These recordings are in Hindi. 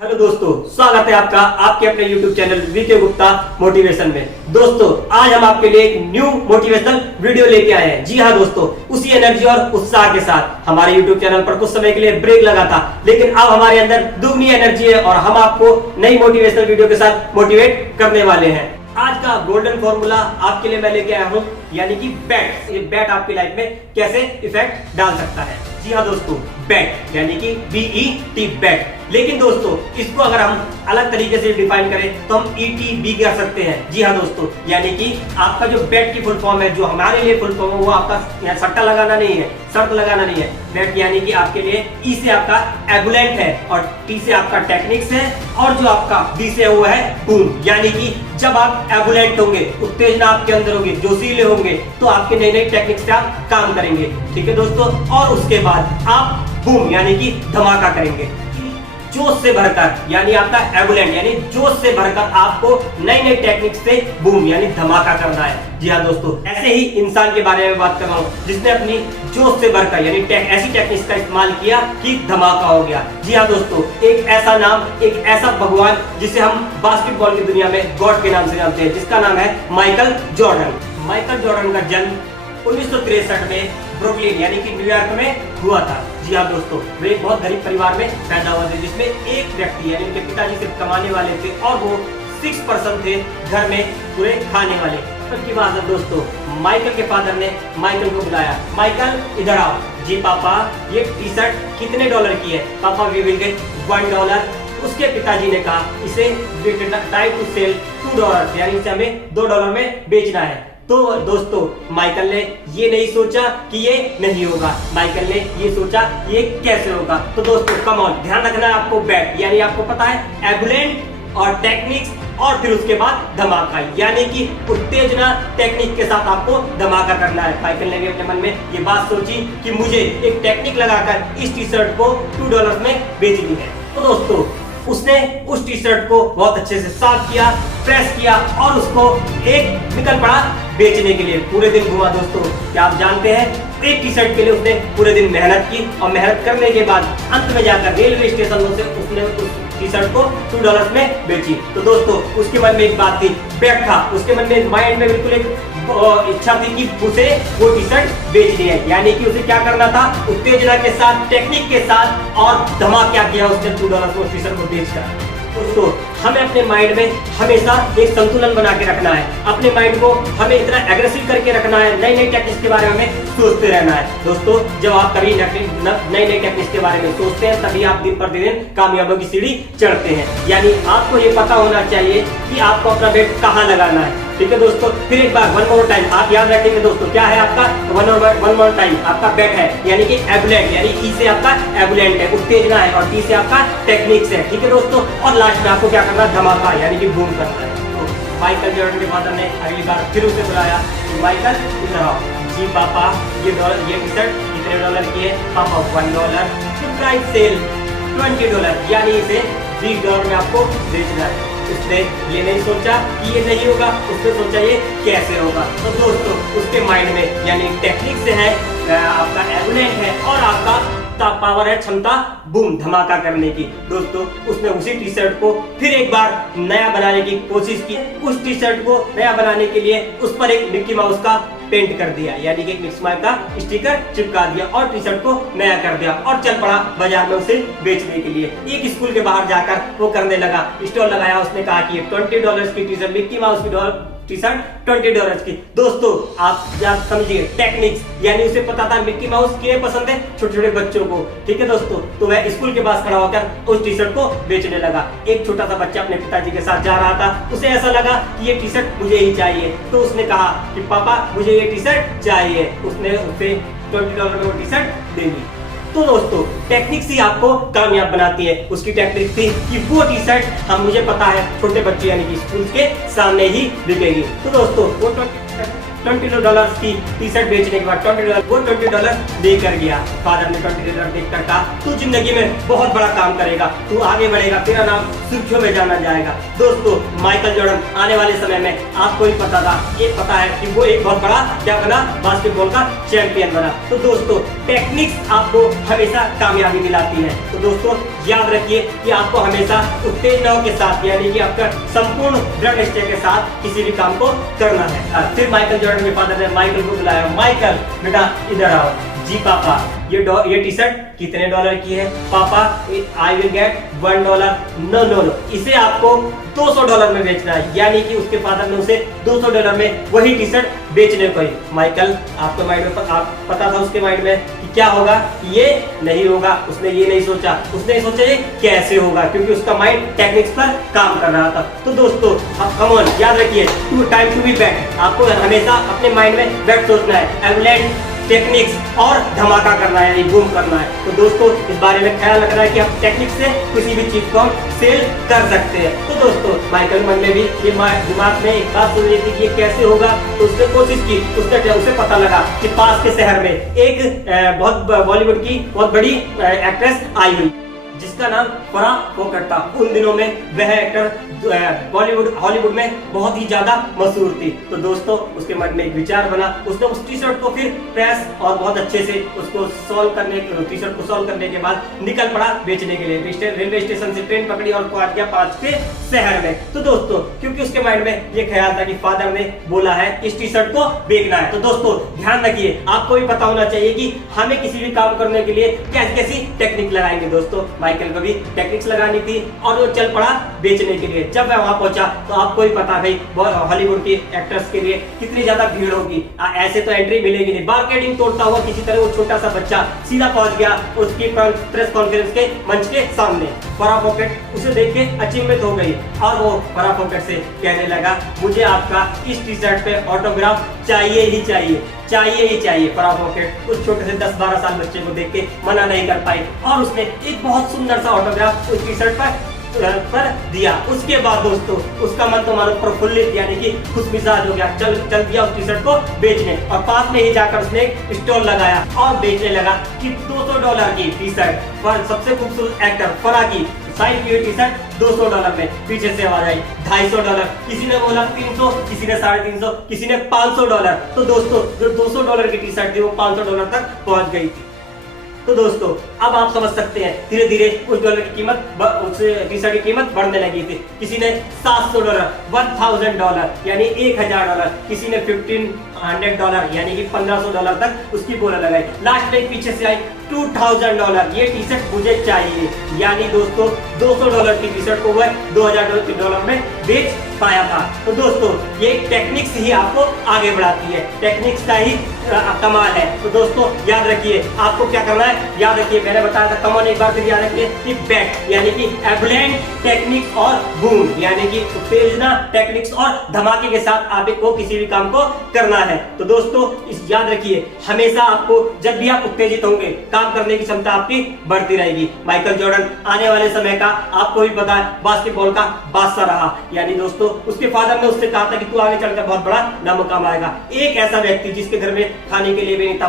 हेलो दोस्तों, स्वागत है आपका आपके अपने YouTube channel VK Gupta motivation में। दोस्तों, आज हम आपके लिए एक न्यू मोटिवेशनल वीडियो लेके आए हैं। जी हाँ दोस्तों, उसी एनर्जी और उत्साह के साथ हमारे YouTube चैनल पर कुछ समय के लिए ब्रेक लगा था, लेकिन अब हमारे अंदर दुगनी एनर्जी है और हम आपको नई मोटिवेशनल वीडियो के साथ मोटिवेट करने वाले हैं। आज का गोल्डन फॉर्मूला आपके लिए मैं लेके आया हूँ, यानी कि बैट। ये बैट आपकी लाइफ में कैसे इफेक्ट डाल सकता है। जी हाँ दोस्तों, बैट यानी कि BET बैट। लेकिन दोस्तों, इसको अगर हम अलग तरीके से डिफाइन करें तो हम ETB कर सकते हैं। जी हाँ दोस्तों, यानी कि आपका जो बैट की फुल फॉर्म है, जो हमारे लिए फुल फॉर्म है, वो आपका सट्टा लगाना नहीं है, शर्त लगाना नहीं है। बैट यानी कि आपके लिए E से आपका एबुलेंट है और T से आपका टेक्निक्स है और जो आपका B से वो है बूम। यानी कि जब आप एबुलेंट होंगे, उत्तेजना आपके अंदर होगी, जोशीले होंगे, तो आपके नई नई टेक्निक्स से आप काम करेंगे। ठीक है दोस्तों, और उसके बाद आप बूम यानी कि धमाका करेंगे। जोश से भरकर, यानी आपका एबुलेंट यानी जोश से भरकर आपको नई नई टेक्निक से बूम यानी धमाका करना है। जी हाँ दोस्तों, ऐसे ही इंसान के बारे में बात कर रहा हूँ जिसने अपनी जोश से भरकर यानी ऐसी टेक्निक्स का इस्तेमाल किया कि धमाका हो गया। जी हाँ दोस्तों, एक ऐसा नाम, एक ऐसा भगवान जिसे हम बास्केटबॉल की दुनिया में गॉड के नाम से जानते हैं, जिसका नाम है माइकल जॉर्डन। माइकल जॉर्डन का जन्म 1963 में ब्रुकलिन यानी कि न्यूयॉर्क में हुआ था। जी हाँ दोस्तों, वे एक बहुत गरीब परिवार में पैदा हुए थे, जिसमें एक व्यक्ति यानी उनके पिताजी सिर्फ कमाने वाले थे और वो 6 पर्सन थे घर में पूरे खाने वाले। उसकी बात है दोस्तों, माइकल के फादर ने माइकल को बुलाया, माइकल इधर आओ। जी पापा, ये टी-शर्ट कितने डॉलर की है? पापा वी विल गेट $1। उसके पिताजी ने कहा इसे ट्राई टू सेल $2, यानी इसे हमें $2 में बेचना है। तो दोस्तों, माइकल ने ये नहीं सोचा कि ये नहीं होगा, माइकल ने ये सोचा ये कैसे होगा। तो दोस्तों कम ऑन, ध्यान रखना है आपको बैट यानी आपको पता है एबुलेंट और टेक्निक्स और फिर उसके बाद धमाका, यानी कि उत्तेजना टेक्निक के साथ आपको धमाका करना है। माइकल ने भी अपने मन में ये बात सोची कि मुझे एक टेक्निक लगाकर इस टी-शर्ट को $2 में बेचनी है। तो दोस्तों, उसने उस टी-शर्ट को बहुत अच्छे से साफ किया, प्रेस किया और उसको एक निकल पड़ा बेचने के लिए। पूरे दिन घुमा दोस्तों, क्या आप जानते हैं एक टी-शर्ट के लिए उसने पूरे दिन मेहनत की और मेहनत करने के बाद अंत में जाकर रेलवे स्टेशन से उसने उस टी-शर्ट को $2 में बेची। तो दोस्तों, उसके मन में एक बात थी, बैट था, उसके मन में माइंड में बिल्कुल एक इच्छा थी कि उसे वो टी-शर्ट बेचनी है, यानी कि उसे क्या करना था, उत्तेजना के साथ, टेक्निक के साथ और धमाका किया उसने $2 को टी-शर्ट को बेचकर। दोस्तों, हमें अपने माइंड में हमेशा एक संतुलन बना के रखना है, अपने माइंड को हमें इतना एग्रेसिव करके रखना है, नई नई टेक्निक्स के बारे में सोचते रहना है। दोस्तों, जब आप कभी नई नई टेक्निक्स के बारे में सोचते हैं, तभी आप दिन प्रतिदिन कामयाबी की सीढ़ी चढ़ते हैं। यानी आपको ये पता होना चाहिए कि आपको अपना बैट कहाँ लगाना है। ठीक है दोस्तों, फिर एक बार वन मोर टाइम आप याद रखेंगे दोस्तों, क्या है आपका वन मोर टाइम आपका बैट है, यानी कि एबुलेंट, यानी E से आपका एबुलेंट है, उत्तेजना है, और T से आपका टेक्निक्स है। ठीक है दोस्तों, और लास्ट में आपको क्या करना है, धमाका यानी कि बूम करना है। तो माइकल जॉर्डन के फादर ने अगली बार फिर उसे बुलाया, माइकल इधर आओ। जी पापा, ये टी-शर्ट कितने डॉलर की है? पापा $1। तो प्राइस सेल $20, यानी इसे $20 में आपको बेचना है। उसने ये नहीं सोचा कि ये नहीं होगा, उसने सोचा ये कैसे होगा। तो दोस्तों, उसके माइंड में यानी टेक्निक से है, आपका एबुलेंट है और आपका पावर है, क्षमता बूम धमाका करने की। दोस्तों, उसने उसी टी-शर्ट को फिर एक बार नया बनाने की कोशिश की। उस टी-शर्ट को नया बनाने के लिए उस पर एक मिक्की माउस का पेंट कर दिया, यानी कि मिक्की माउस का स्टिकर चिपका दिया और टी-शर्ट को नया कर दिया और चल पड़ा बाजार में उसे बेचने के लिए। एक स्कूल के बाहर जाकर वो करने लगा, स्टॉल लगाया, उसने कहा कि ये $20 की टी-शर्ट, मिक्की माउस की टी-शर्ट $20 की। दोस्तों, आप समझिए टेक्निक्स, यानी उसे पता था मिक्की माउस किन्हें पसंद है, छोटे छोटे बच्चों को। ठीक है दोस्तों, तो वह स्कूल के पास खड़ा होकर उस टी-शर्ट को बेचने लगा। एक छोटा सा बच्चा अपने पिताजी के साथ जा रहा था, उसे ऐसा लगा कि ये टी-शर्ट मुझे ही चाहिए, तो उसने कहा कि पापा मुझे ये टी-शर्ट चाहिए। उसने उसे $20 में वो टी-शर्ट दे दी। तो दोस्तों, टेक्निक्स ही आपको कामयाब बनाती है। उसकी टेक्निक थी कि वो टी-शर्ट हम मुझे पता है छोटे बच्चे यानी कि स्कूल के सामने ही बिकेगी। तो दोस्तों, वो $20 की टी-शर्ट बेचने के बाद $20 लेकर गया। फादर ने $20 देखकर कहा तू जिंदगी में बहुत बड़ा काम करेगा, तू आगे बढ़ेगा, तेरा नाम सुर्खियों में जाना जाएगा। दोस्तों, माइकल जॉर्डन आने वाले समय में आपको ही पता था, ये पता है कि वो एक बहुत बड़ा क्या बना, बास्केटबॉल का चैंपियन बना। तो दोस्तों, टेक्निक्स आपको हमेशा कामयाबी दिलाती है। तो दोस्तों, याद रखिए कि आपको हमेशा उत्तेजनाओं के साथ यानी कि आपका संपूर्ण दृढ़ निश्चय के साथ किसी भी काम को करना है। फिर माइकल जॉर्डन के फादर ने माइकल को बुलाया, माइकल बेटा इधर आओ। जी पापा, ये टी शर्ट कितने डॉलर की है? पापा I will get $1। No no no, इसे आपको $200 में बेचना है। यानी कि उसके फादर ने उसे $200 में वही टी शर्ट बेचने को ही। माइकल आपके माइंड में पता था उसके माइंड में कि क्या होगा, ये नहीं होगा। उसने ये नहीं सोचा, उसने सोचा ये कैसे होगा, क्योंकि उसका माइंड टेक्निक्स पर काम कर रहा था। तो दोस्तों कम ऑन, याद रखिए टाइम टू बी बैक। आपको हमेशा अपने माइंड में बैक सोचना है, एवलेंट टेक्निक्स और धमाका करना है, बूम करना है। तो दोस्तों इस बारे में ख्याल रखना है कि आप टेक्निक से किसी भी चीज को हम सेल कर सकते हैं। तो दोस्तों माइकल मन ने भी ये दिमाग में एक बात सोच रही थी कि ये कैसे होगा, तो उसने कोशिश की। उसे पता लगा कि पास के शहर में एक बॉलीवुड की बहुत बड़ी एक्ट्रेस आई हुई जिसका नाम फराह फोकट था। उन दिनों में वह एक्टर हॉलीवुड में बहुत ही ज्यादा मशहूर थी। तो दोस्तों उसके मन में एक विचार बना, उसने उस टी शर्ट को फिर प्रेस और बहुत अच्छे से उसको टी शर्ट को सॉल्व करने के बाद निकल पड़ा बेचने के लिए। रेलवे स्टेशन से ट्रेन पकड़ी और पहुंच गया पास के शहर में। तो दोस्तों क्योंकि उसके माइंड में ये ख्याल था कि फादर ने बोला है इस टी शर्ट को बेचना है। तो दोस्तों ध्यान रखिए, आपको भी पता होना चाहिए कि हमें किसी भी काम करने के लिए कैसी कैसी टेक्निक लगाएंगे। दोस्तों माइकल को भी टेक्निक्स लगानी थी और वो चल पड़ा बेचने के लिए। जब वह वहां पहुंचा तो आपको ही पता भाई हॉलीवुड की एक्टर्स के लिए कितनी ज्यादा भीड़ होगी, ऐसे तो एंट्री मिलेगी नहीं। बार्गेनिंग तोड़ता हुआ किसी तरह वो छोटा सा बच्चा सीधा पहुंच गया उसकी प्रेस कॉन्फ्रेंस के मंच के सामने। फराह फोकट उसे देख के अचंभित हो गई और वो फराह फोकट से कहने लगा, मुझे आपका इस टी शर्ट पे ऑटोग्राफ चाहिए ही चाहिए, चाहिए ही चाहिए। फराह फोकट उस छोटे से 10-12 साल बच्चे को देख के मना नहीं कर पाई और उसने एक बहुत सुंदर सा ऑटोग्राफ उस टी शर्ट पर दिया। उसके बाद दोस्तों उसका मन तो मानो प्रफुल्लित यानी कि खुशमिजाज हो गया, चल दिया उस टी शर्ट को बेचने और पास में ही जाकर उसने स्टॉल लगाया और बेचने लगा कि $200 की टी शर्ट पर सबसे खूबसूरत एक्टर फराह की साइन की टी शर्ट $200 में। पीछे से आवाज आई $250, किसी ने बोला 300, किसी ने 350, किसी ने $500। तो दोस्तों जो $200 की टी शर्ट थी वो $500 तक पहुंच गई थी। तो दोस्तों अब आप समझ सकते हैं धीरे धीरे उस डॉलर की कीमत उस टी शर्ट की कीमत बढ़ने लगी थी। किसी ने $700, $1000 यानी $1000, किसी ने $1500 यानी कि $1500 तक उसकी बोला लगाई। लास्ट में पीछे से आई $2000, ये टी शर्ट मुझे चाहिए। यानी दोस्तों $200 की टी शर्ट को वह $2000 में बेच पाया था। तो दोस्तों ये टेक्निक्स ही आपको आगे बढ़ाती है, टेक्निक्स का ही कमाल है। तो दोस्तों याद रखिए आपको क्या करना है, याद रखिए मैंने बताया था, कमॉन एक बार फिर याद रखिए कि बैक यानी कि एवलेंट टेक्निक्स और बूम यानी कि उत्तेजना टेक्निक्स और धमाके के साथ आपको किसी भी काम को करना है। तो दोस्तों इस याद रखिए हमेशा आपको जब भी आप उत्तेजित होंगे काम करने की क्षमता आपकी बढ़ती रहेगी। माइकल जॉर्डन आने वाले समय का आपको भी पता है बास्केटबॉल का बादशाह रहा। यानी दोस्तों उसके फादर ने उससे कहा था कि तू आगे चलकर बहुत बड़ा नाम मुकाम आएगा। एक ऐसा व्यक्ति जिसके घर में खाने के लिए भी नहीं था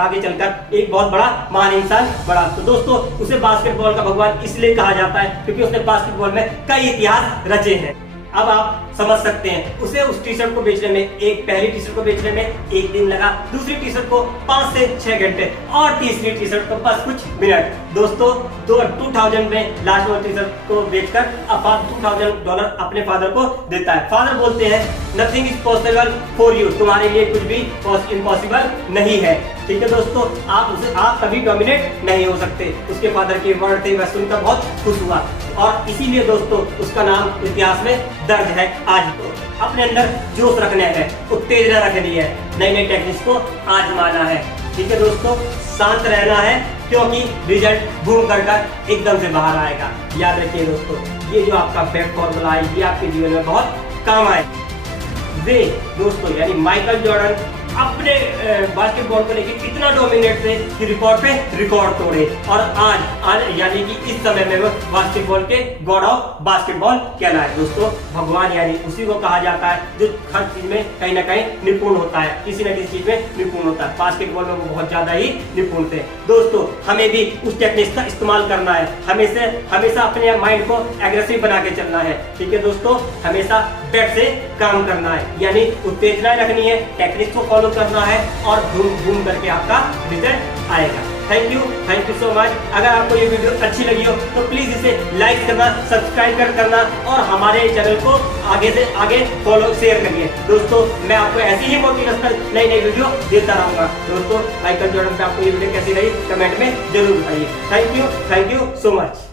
आगे चलकर एक बहुत बड़ा महान इंसान बड़ा। तो दोस्तों उसे बास्केटबॉल का भगवान इसलिए कहा जाता है क्योंकि उसने बास्केटबॉल में कई इतिहास रचे हैं। अब आप समझ सकते हैं उसे उस टी शर्ट को बेचने में पहली टी शर्ट को बेचने में 1 दिन लगा, दूसरी टी शर्ट को 5 से 6 घंटे और तीसरी टी शर्ट को बस कुछ मिनट। दोस्तों 2000 में लास्ट वाली टी शर्ट को बेचकर अब $2000 अपने फादर को देता है। फादर बोलते हैं nothing is possible for you, तुम्हारे लिए कुछ भी इम्पॉसिबल नहीं है। ठीक है दोस्तों आप कभी डोमिनेट नहीं हो सकते। उसके फादर के वर्ड थे, वह सुनकर बहुत खुश हुआ और इसीलिए दोस्तों उसका नाम इतिहास में दर्ज है। आज तो अपने अंदर जोश रखना है, उत्तेजना रखनी है, नई नई टेक्निक्स को आजमाना है। ठीक है दोस्तों शांत रहना है क्योंकि रिजल्ट बूम कर एकदम से बाहर आएगा। याद रखिए दोस्तों ये जो आपका बैक फॉर्मूला है ये आपके जीवन में बहुत काम आए। वे दोस्तों यानी माइकल जॉर्डन अपने बास्केटबॉल को लेकर इतना डोमिनेट थे कि रिकॉर्ड पे रिकॉर्ड तोड़े और आज यानी कि इस समय में वो बास्केटबॉल के गॉड ऑफ बास्केटबॉल कहलाए। दोस्तों भगवान यानी उसी को कहा जाता है जो हर चीज में कहीं ना कहीं निपुण होता है, किसी न किसी चीज में निपुण होता है। बास्केटबॉल में वो बहुत ज्यादा ही निपुण थे। दोस्तों हमें भी उस टेक्निक्स का इस्तेमाल करना है, हमेशा अपने माइंड को एग्रेसिव बना के चलना है। ठीक है दोस्तों हमेशा बैट से काम करना है यानी उत्तेजना रखनी है, टेक्निक्स को फॉलो करना है और घूम करके आपका रिजल्ट आएगा। Thank you so much. अगर आपको ये वीडियो अच्छी लगी हो तो प्लीज इसे लाइक करना, सब्सक्राइब करना और हमारे चैनल को आगे से आगे फॉलो शेयर करिए। दोस्तों मैं आपको ऐसी ही मोटिवेशनल नई नई वीडियो देता रहूंगा। दोस्तों माइकल जॉर्डन पे आपको ये वीडियो कैसी रही कमेंट में जरूर बताइए। Thank you so much.